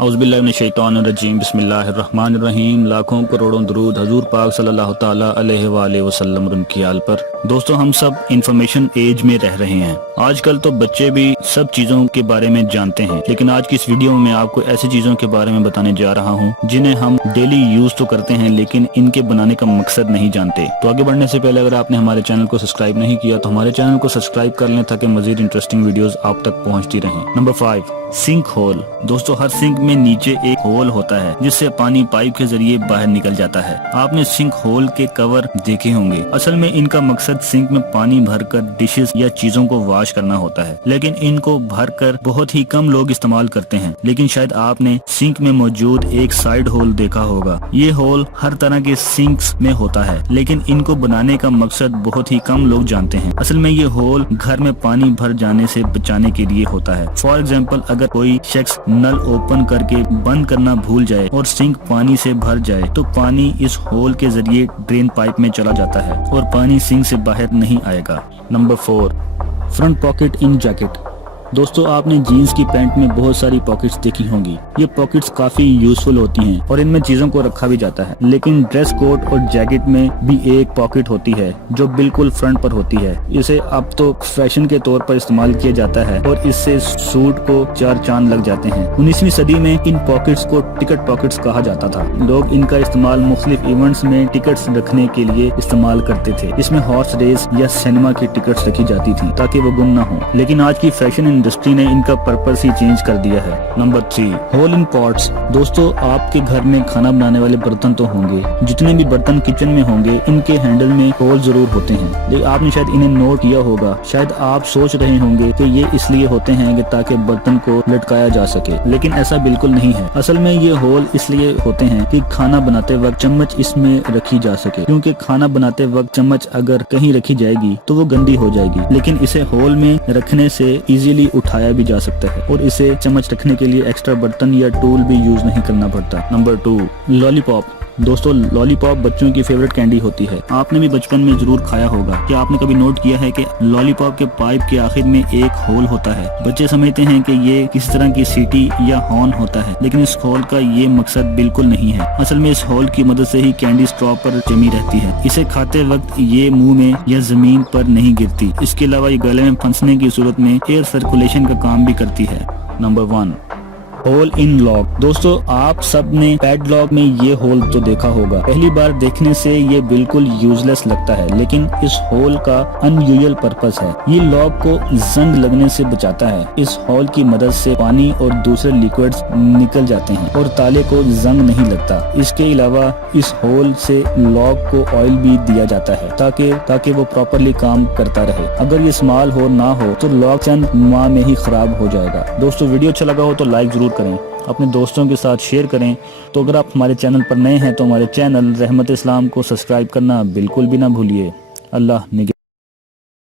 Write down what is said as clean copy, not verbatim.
اعوذ باللہ من الشیطان الرجیم، بسم اللہ الرحمن الرحیم۔ لاکھوں کروڑوں درود حضور پاک صلی اللہ تعالی علیہ وآلہ وسلم اور ان کی آل پر۔ دوستو، ہم سب انفارمیشن ایج میں رہ رہے ہیں۔ آج کل تو بچے بھی سب چیزوں کے بارے میں جانتے ہیں، لیکن آج کی اس ویڈیو میں آپ کو ایسی چیزوں کے بارے میں بتانے جا رہا ہوں جنہیں ہم ڈیلی یوز تو کرتے ہیں لیکن ان کے بنانے کا مقصد نہیں جانتے۔ تو آگے بڑھنے سے پہلے اگر آپ نے ہمارے چینل کو سبسکرائب نہیں کیا تو ہمارے چینل کو سبسکرائب کر لیں تاکہ مزید انٹرسٹنگ ویڈیوز آپ تک پہنچتی رہیں۔ Number 5، sinkhole. دوستو، ہر سنک میں نیچے ایک ہول ہوتا ہے جس سے پانی پائپ کے ذریعے باہر نکل جاتا ہے۔ آپ نے سنک ہول کے کور دیکھے ہوں گے۔ اصل میں ان کا مقصد سنک میں پانی بھر کر ڈشز یا چیزوں کو واش کرنا ہوتا ہے، لیکن ان کو بھر کر بہت ہی کم لوگ استعمال کرتے ہیں۔ لیکن شاید آپ نے سنک میں موجود ایک سائیڈ ہول دیکھا ہوگا۔ یہ ہول ہر طرح کے سنکس میں ہوتا ہے، لیکن ان کو بنانے کا مقصد بہت ہی کم لوگ جانتے ہیں۔ اصل میں یہ ہول گھر میں پانی بھر جانے سے بچانے کے لیے ہوتا ہے۔ فار ایگزامپل، اگر کوئی شخص نل اوپن کر کے بند کرنا بھول جائے اور سنک پانی سے بھر جائے تو پانی اس ہول کے ذریعے ڈرین پائپ میں چلا جاتا ہے اور پانی سنک سے باہر نہیں آئے گا۔ نمبر 4، فرنٹ پاکٹ ان جیکٹ۔ دوستو، آپ نے جینز کی پینٹ میں بہت ساری پاکٹس دیکھی ہوں گی۔ یہ پاکٹس کافی یوزفل ہوتی ہیں اور ان میں چیزوں کو رکھا بھی جاتا ہے، لیکن ڈریس کوٹ اور جیکٹ میں بھی ایک پاکٹ ہوتی ہے جو بالکل فرنٹ پر ہوتی ہے۔ اسے اب تو فیشن کے طور پر استعمال کیا جاتا ہے اور اس سے سوٹ کو 4 چاند لگ جاتے ہیں۔ 19ویں صدی میں ان پاکٹس کو ٹکٹ پاکٹس کہا جاتا تھا۔ لوگ ان کا استعمال مختلف ایونٹس میں ٹکٹس رکھنے کے لیے استعمال کرتے تھے۔ اس میں ہارس ریس یا سینما کی ٹکٹس رکھی جاتی تھی تاکہ وہ گم نہ ہوں، لیکن آج کی فیشن انڈسٹری نے ان کا پرپس ہی چینج کر دیا ہے۔ نمبر 3، ہول ان پاٹس۔ دوستو، آپ کے گھر میں کھانا بنانے والے برتن تو ہوں گے۔ جتنے بھی برتن کچن میں ہوں گے ان کے ہینڈل میں ہول ضرور ہوتے ہیں، لیکن آپ نے شاید انہیں نوٹ کیا ہوگا۔ شاید آپ سوچ رہے ہوں گے کہ یہ اس لیے ہوتے ہیں کہ تاکہ برتن کو لٹکایا جا سکے، لیکن ایسا بالکل نہیں ہے۔ اصل میں یہ ہول اس لیے ہوتے ہیں کہ کھانا بناتے وقت چمچ اس میں رکھی جا سکے، کیونکہ کھانا بناتے وقت چمچ اگر کہیں رکھی جائے گی تو وہ گندی ہو جائے گی، لیکن اسے ہول میں رکھنے سے ایزیلی اٹھایا بھی جا سکتا ہے اور اسے چمچ رکھنے کے لیے ایکسٹرا برتن یا ٹول بھی یوز نہیں کرنا پڑتا۔ نمبر 2، لالی پاپ۔ دوستو، لالی پاپ بچوں کی فیوریٹ کینڈی ہوتی ہے۔ آپ نے بھی بچپن میں ضرور کھایا ہوگا۔ کیا آپ نے کبھی نوٹ کیا ہے کہ لالی پاپ کے پائپ کے آخر میں ایک ہول ہوتا ہے؟ بچے سمجھتے ہیں کہ یہ کسی طرح کی سیٹی یا ہارن ہوتا ہے، لیکن اس ہول کا یہ مقصد بالکل نہیں ہے۔ اصل میں اس ہول کی مدد سے ہی کینڈی اسٹرا پر جمی رہتی ہے۔ اسے کھاتے وقت یہ منہ میں یا زمین پر نہیں گرتی۔ اس کے علاوہ یہ گلے میں پھنسنے کی صورت میں ایئر سرکولیشن کا کام بھی کرتی ہے۔ Number 1، hole in lock. دوستو، آپ سب نے پیڈ لاک میں یہ ہول تو دیکھا ہوگا۔ پہلی بار دیکھنے سے یہ بالکل یوز لیس لگتا ہے، لیکن اس ہول کا ان یوزل پرپس ہے۔ یہ لاک کو زنگ لگنے سے بچاتا ہے۔ اس ہول کی مدد سے پانی اور دوسرے لیکوڈز نکل جاتے ہیں اور تالے کو زنگ نہیں لگتا۔ اس کے علاوہ اس ہول سے لاک کو آئل بھی دیا جاتا ہے تاکہ وہ پراپرلی کام کرتا رہے۔ اگر یہ اسمال ہو نہ ہو تو لاک چند ماہ میں ہی خراب ہو جائے گا۔ دوستو، ویڈیو اچھا لگا ہو تو لائک ضرور کریں، اپنے دوستوں کے ساتھ شیئر کریں۔ تو اگر آپ ہمارے چینل پر نئے ہیں تو ہمارے چینل رحمت اسلام کو سبسکرائب کرنا بالکل بھی نہ بھولیے۔ اللہ نگہبان۔